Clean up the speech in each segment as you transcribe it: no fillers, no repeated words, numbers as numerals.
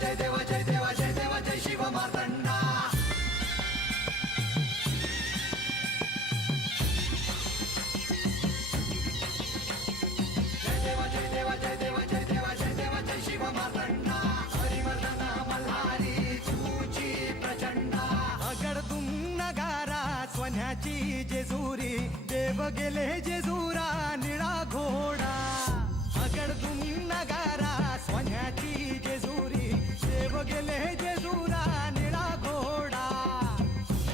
जय देव जय देव जय देव जय शिव मार्तंडा. जय देव जय देव जय देव जय देव जय देव जय शिव मार्तंडा. हरिवर्धन मल्हारी तुझी प्रचंडा. अगडतून नगारा सोन्याची जेजुरी, देव गेले जेजुरा निळा घोडा. अगडतून नगारा सोन्याची जेजुरी, देव गेले जेजुरा निळा घोडा.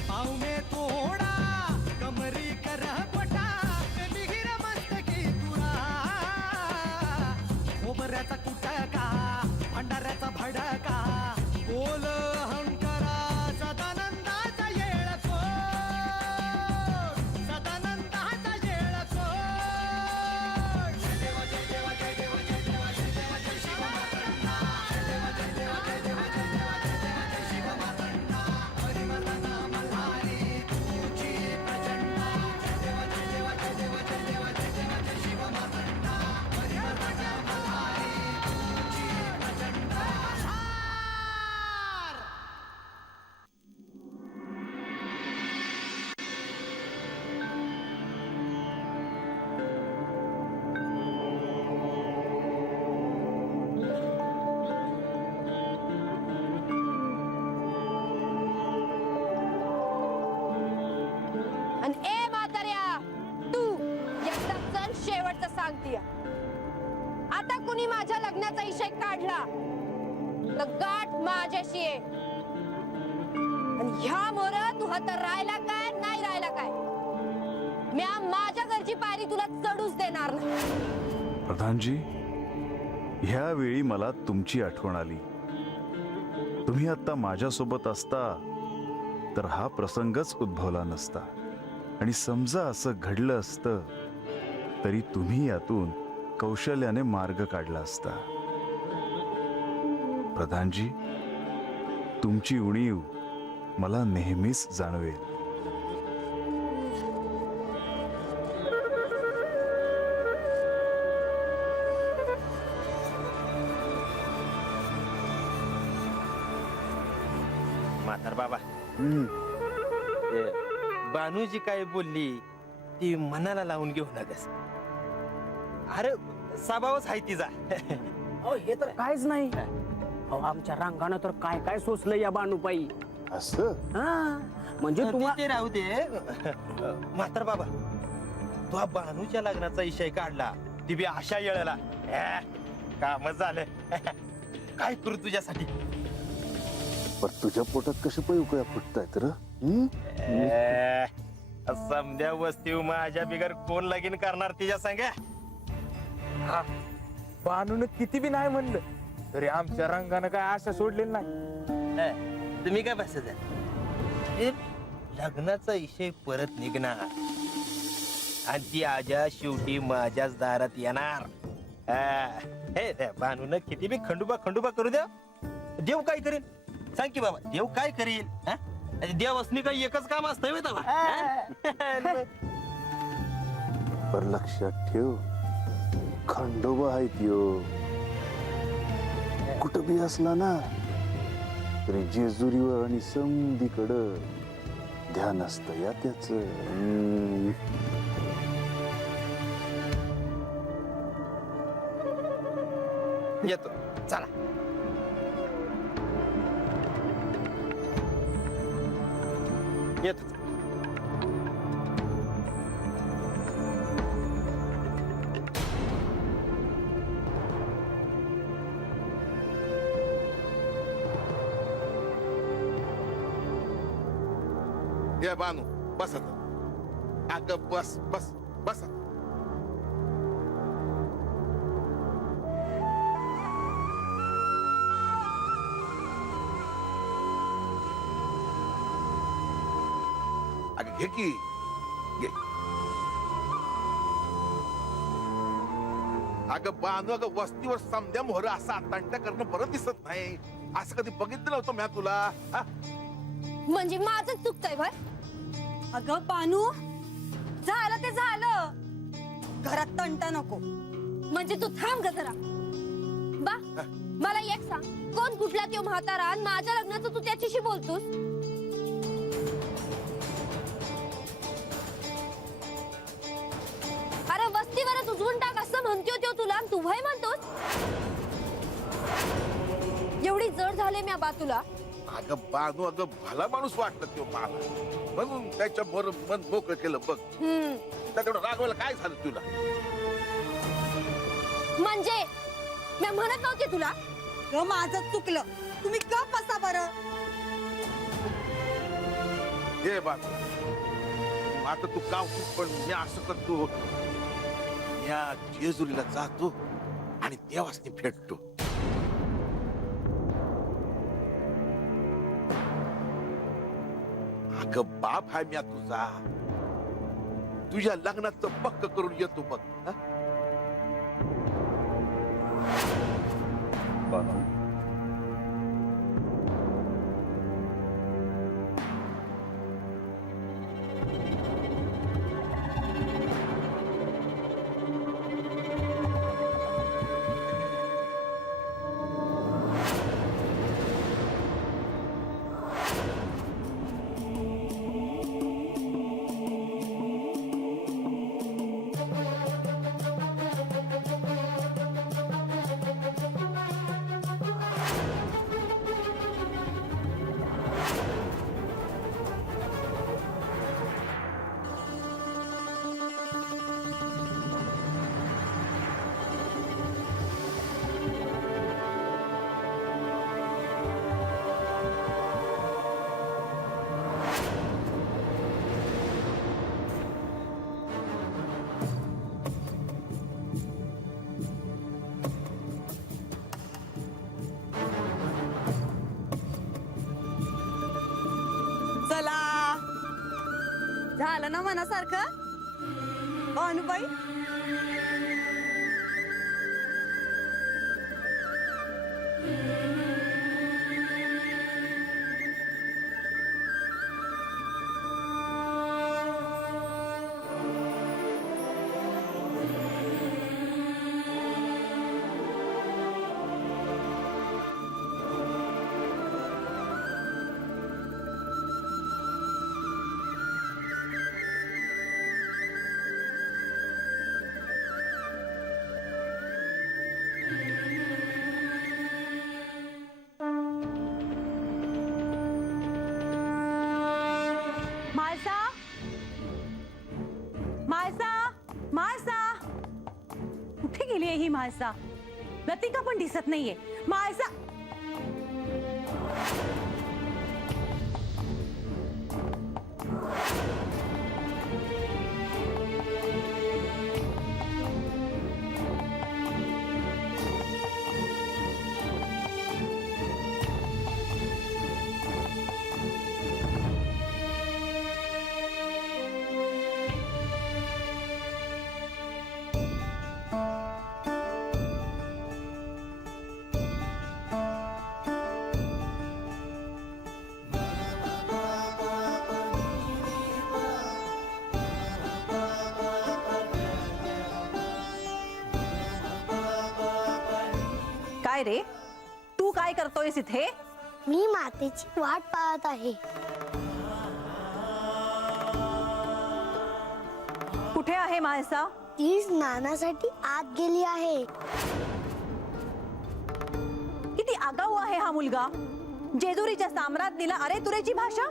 पावमे तोडा कमरी कर पटा, मिहिर मस्तकी तुरा. खोबऱ्याचा कुटका भंडाऱ्याचा भडका, बोल अहंकारा सदानंदाचा येळकोट, सदानंदाचा येळकोट. जय देव जय देव जय देव जय देव जय देव जय शिव मार्तंडा. जय देव जय देव जय देव जय देव जय देव जय शिव मार्तंडा. हरिवर्धन मल्हारी तुझी प्रचंडा. जय देव जय देव जय देव जय देव जय देव जय शिव मार्तंडा. हरिवर्धन मल्हारी तुझी प्रचंडा. आणि ए म्हाताऱ्या, तू एकदाच शेवटचं सांगतीय, आता कुणी माझ्या लग्नाचा इशय काढला तर गाठ माझ्याशी आहे. आणि ह्या मोर तू हात राहिला काय नाही राहिला काय, म्या माझ्या घरची पायरी तुला चढूच देणार नाही. प्रधानजी, ह्या वेळी मला तुमची आठवण आली. तुम्ही आता माझ्यासोबत असता तर हा प्रसंगच उद्भवला नसता. आणि समजा असं घडलं असतं तरी तुम्ही यातून कौशल्याने मार्ग काढला असता. प्रधानजी, तुमची उणीव मला नेहमीच जाणवेल. म्हातार बाबा, बानूजी काय बोलली ती मनाला लावून घेऊ नकस. अरे स्वभावच आहे तिचा. हे तर काहीच नाही. अहो, आमच्या रांगानं तर काय काय सोचलं या बानूपाई. असं हा म्हणजे तुम्हाला ते राहू दे. म्हातार बाबा, तू बानूच्या लग्नाचा इशय काढला ती बी अशा येळेला. काम झालं. काय करू तुझ्यासाठी. पण तुझ्या पोटात कसे पै उकळ्या फुटतायत र? समध्या वस्ती माझ्या बिगर कोण लगीन करणार तिच्या संग. बानून किती बी नाही म्हणलं तरी आमच्या रंगानं काय आशा सोडलेली नाही. तुम्ही काय बसत लग्नाचा इशय परत निघणार आणि ती आजा शेवटी माझ्याच दारात येणार. हे बानून किती बी खंडोबा खंडोबा करू द्या, देव काय करेल सांग की बाबा. देव काय करेल. देव असणे काही एकच काम असतं. पर लक्षात ठेव, खंडोबा आहे त्यो. कुठं बी असला ना तरी जेजुरीवर आणि समधीकडं ध्यान असतं या त्याच. येतो चला. येतो. या बानू बस आता. अगं बस बस बस आता. अगं घे की घे. अगं बानू, अगं वस्तीवर समध्या मोहर असा तंटा करणं बरं दिसत नाही. असं कधी बघितलं नव्हतं म्या तुला. म्हणजे माझंच चुकतंय भय. अगं बानू, झालं ते झालं. घरात तंटा नको. म्हणजे तू थांब ग जरा. बा मला एक सांग, कोण कुठलं कुठला तो म्हातारा आणि माझ्या लग्नाचं तू त्याच्याशी बोलतोस? अरे वस्तीवरच उजवून टाक असं म्हणतो तो तुला, तू भय म्हणतोस? एवढी जड झाले मी बा तुला. अगं बानू, अगं भला माणूस वाटलं तो मला, म्हणून त्याच्या बरोबर मन मोकळं केलं बघ. त्याच्याकडे रागवायला काय झालं तुला? म्हणजे मी म्हणत नव्हते तुला. माझं चुकलं, तुम्ही का बसा बरं. हे बानू, आता तू गावतीस, पण मी असं करतो, या जेजुरीला जातो आणि देवासनी भेटतो. अगं बाप आहे मी तुझा, तुझ्या लग्नाचं पक्क करून येतो बघ. हा? चला, झालं ना मनासारखं. भानुबाई, म्हाळसा, म्हाळसा, म्हाळसा, कुठे गेली आहे ही म्हाळसा? लतिका पण दिसत नाहीये. म्हाळसा, काय रे, तू काय करतोयस इथे? मी मातेची वाट पाहत आहे. कुठे आहे म्हाळसा? ती स्नानासाठी आत गेली आहे. किती आगाऊ आहे हा मुलगा. जेजुरीच्या साम्राज्ञीला अरे तुरेची भाषा.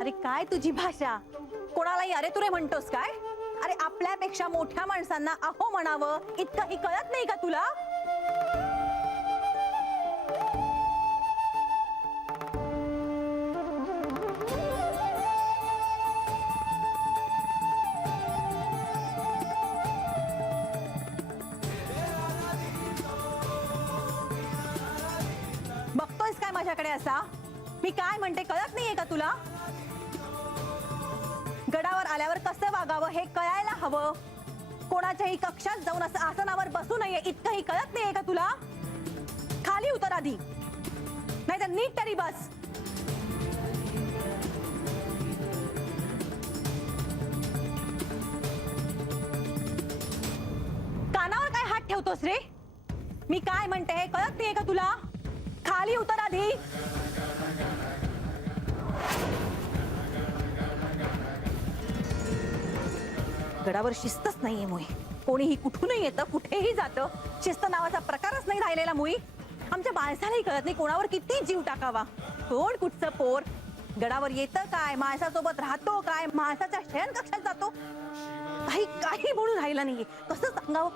अरे काय तुझी भाषा? कोणालाही अरे तुरे म्हणतोस काय? अरे आपल्यापेक्षा मोठ्या माणसांना अहो म्हणावं इतकंही कळत नाही का तुला? बघतोयस काय माझ्याकडे असा? मी काय म्हणते कळत नाहीये का तुला? गडावर आल्यावर कसं वागावं हे कळायला हवं. कोणाच्याही कक्षात जाऊन असं आसनावर बसू नये इतकंही कळत नाहीये का तुला? खाली उतर आधी, नाहीतर नीट तरी बस. कानावर काय हात ठेवतोस रे? मी काय म्हणते हे कळत नाहीये का तुला? खाली उतर आधी. गडावर शिस्तच नाहीये मुई. कोणीही कुठूनही येतं, कुठेही जातं. शिस्त नावाचा प्रकारच नाही राहिलेला मुई. आमच्या माणसालाही कळत नाही कोणावर किती जीव टाकावा. कोण कुठचं पोर गडावर येतं काय, माणसासोबत राहतो काय, माणसाच्या शयन कक्षात जातो, काही म्हणून राहिला नाहीये. कसं सांगावं?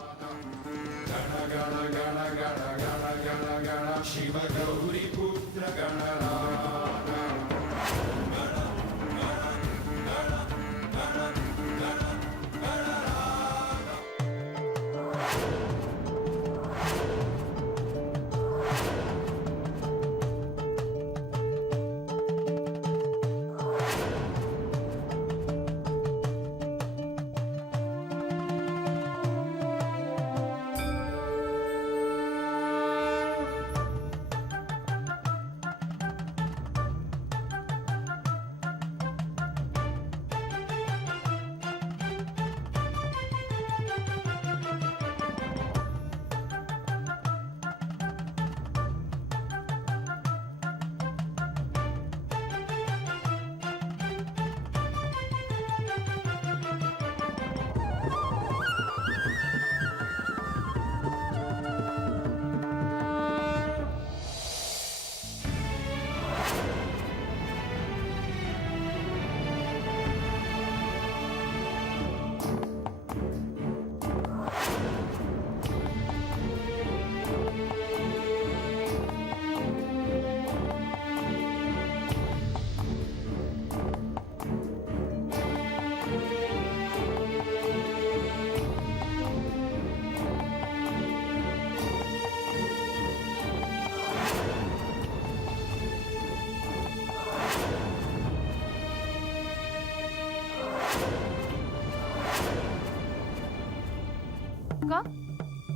का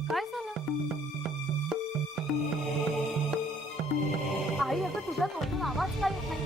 काय झालं? आई अगं तुझ्या तोंडून आवाज काय येत नाही?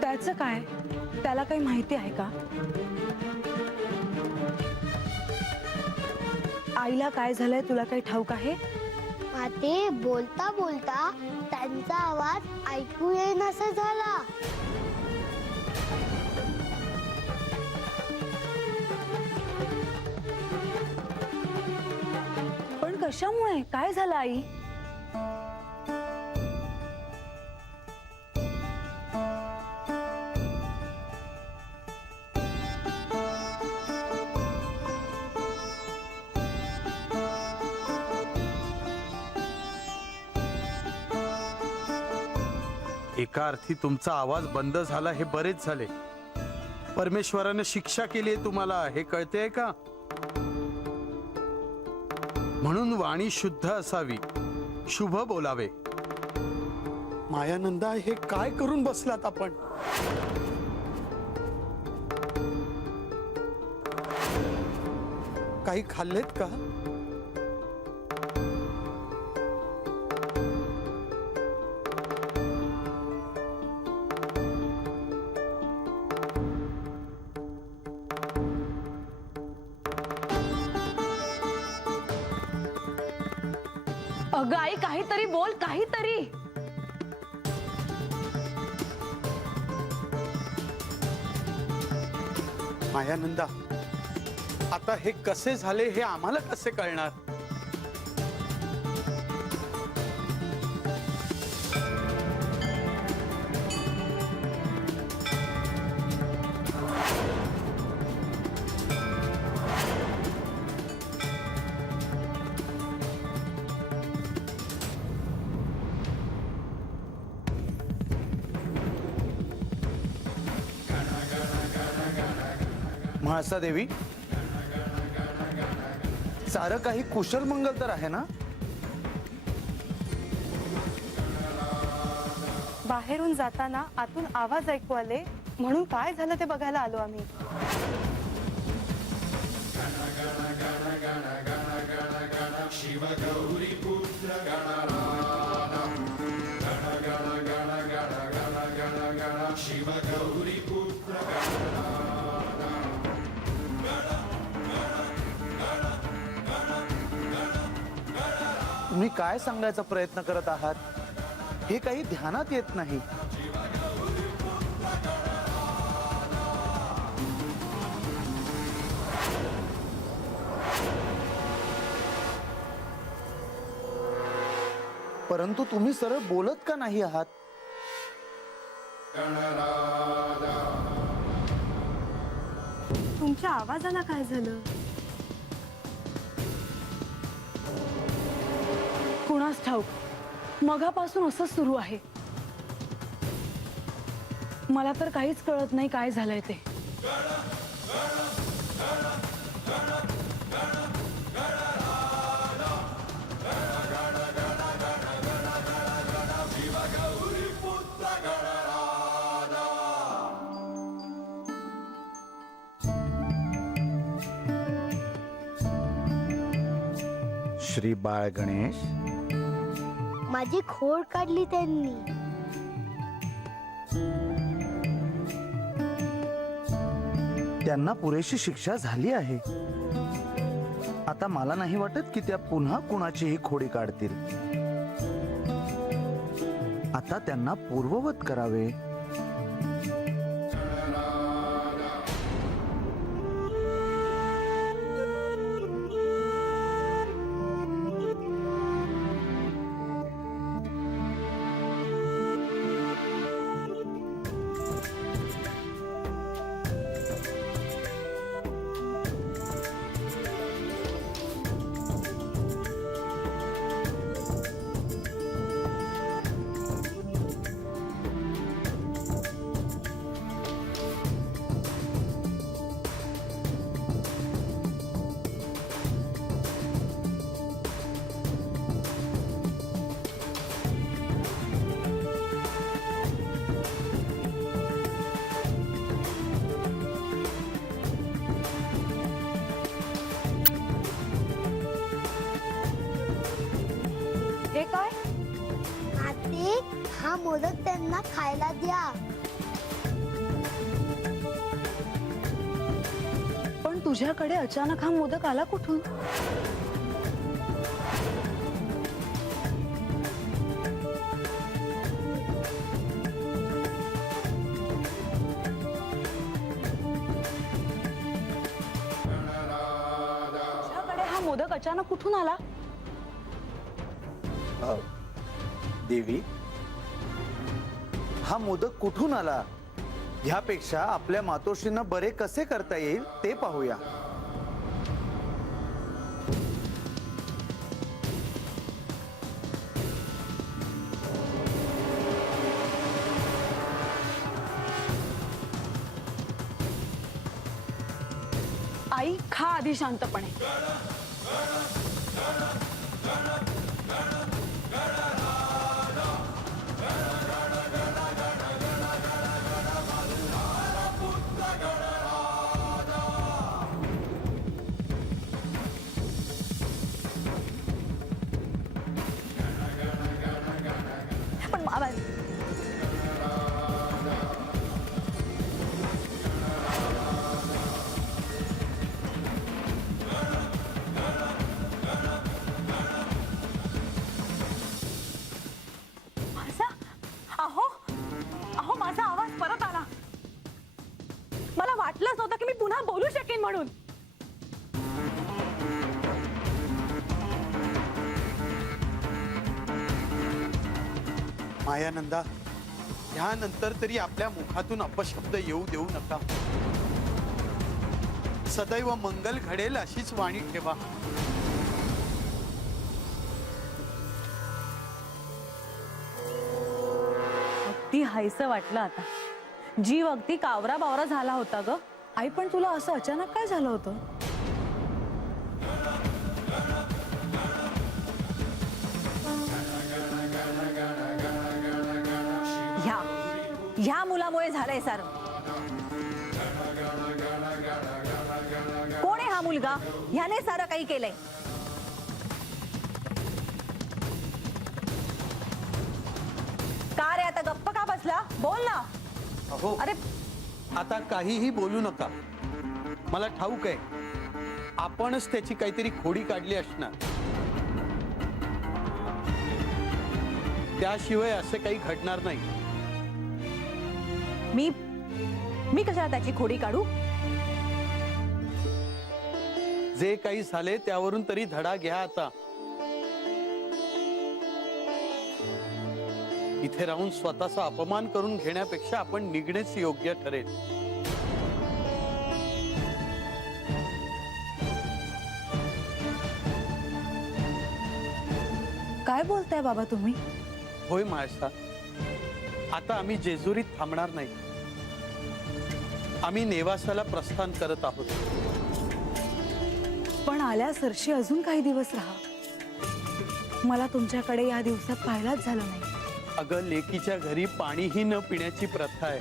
त्याचं काय? त्याला काही माहिती आहे का? आईला काय झालंय तुला काही ठाऊक आहे? माते बोलता बोलता त्यांचा आवाज ऐकू येईनासा झाला. पण कशामुळे? काय झालं आई? एका अर्थी तुमचा आवाज बंद झाला हे बरेच झाले. परमेश्वराने शिक्षा केली आहे तुम्हाला हे कळतेय का? म्हणून वाणी शुद्ध असावी, शुभ बोलावे. मायानंदा हे काय करून बसलात आपण? काही खाल्लेत का? अगं आई काहीतरी बोल, काहीतरी. मायानंदा आता हे कसे झाले हे आम्हाला कसे कळणार? म्हाळसा देवी, सारं काही कुशल मंगल तर आहे ना? बाहेरून जाताना आतून आवाज ऐकू आले म्हणून काय झालं ते बघायला आलो आम्ही. तुम्ही काय सांगायचा प्रयत्न करत आहात हे काही ध्यानात येत नाही. परंतु तुम्ही सरळ बोलत का नाही आहात? तुमच्या आवाजाला काय झालं? कुणास ठाऊक मगापासून असं सुरू आहे. मला तर काहीच कळत नाही काय झालंय ते. श्री बाळ गणेश, माझी खोड काढली त्यांनी. त्यांना पुरेशी शिक्षा झाली आहे. आता मला नाही वाटत की त्या पुन्हा कुणाचीही खोडी काढतील. आता त्यांना पूर्ववत करावे. हे काय? आते हा मोदक त्यांना खायला द्या. पण तुझ्याकडे अचानक हा मोदक आला कुठून? तुझ्याकडे हा मोदक अचानक कुठून आला? देवी, हा मोदक कुठून आला ह्यापेक्षा आपल्या मातोश्रींना बरे कसे करता येईल ते पाहूया. आई खा आधी शांतपणे. पण अहो माझा आवाज परत आला. मला वाटलंच नव्हतं की मी पुन्हा बोलू शकेन म्हणून. मायानंदा, यानंतर तरी आपल्या मुखातून अपशब्द येऊ देऊ नका. सदैव मंगल घडेल अशीच वाणी ठेवा. अगदी हायसं वाटलं आता. जीव अगदी कावरा बावरा झाला होता ग. आई पण तुला असं अचानक काय झालं होतं? ह्या मुलामुळे झालंय सारं. कोण आहे हा मुलगा? ह्याने सारं काही केलंय. का रे आता गप्प का बसला? बोल ना. अहो अरे आता काहीही बोलू नका. मला ठाऊक आहे आपणच त्याची काहीतरी खोडी काढली असणार. त्याशिवाय असं काही घडणार नाही. मी कशाला त्याची खोडी काढू? जे काही झाले त्यावरून तरी धडा घ्या आता. इथे राहून स्वतःचा अपमान करून घेण्यापेक्षा आपण निघणेच योग्य ठरेल. काय बोलताय बाबा तुम्ही? होय मायसा, आता आम्ही जेजुरीत थांबणार नाही. आम्ही नेवासाला प्रस्थान करत आहोत. पण आल्या सरशी अजून काही दिवस राहा. मला तुमच्याकडे या दिवसात पाहायलाच झालं नाही. अगं लेकीच्या घरी पाणीही न पिण्याची प्रथा आहे.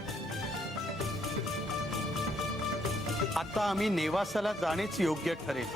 आता आम्ही नेवासाला जाणेच योग्य ठरेल.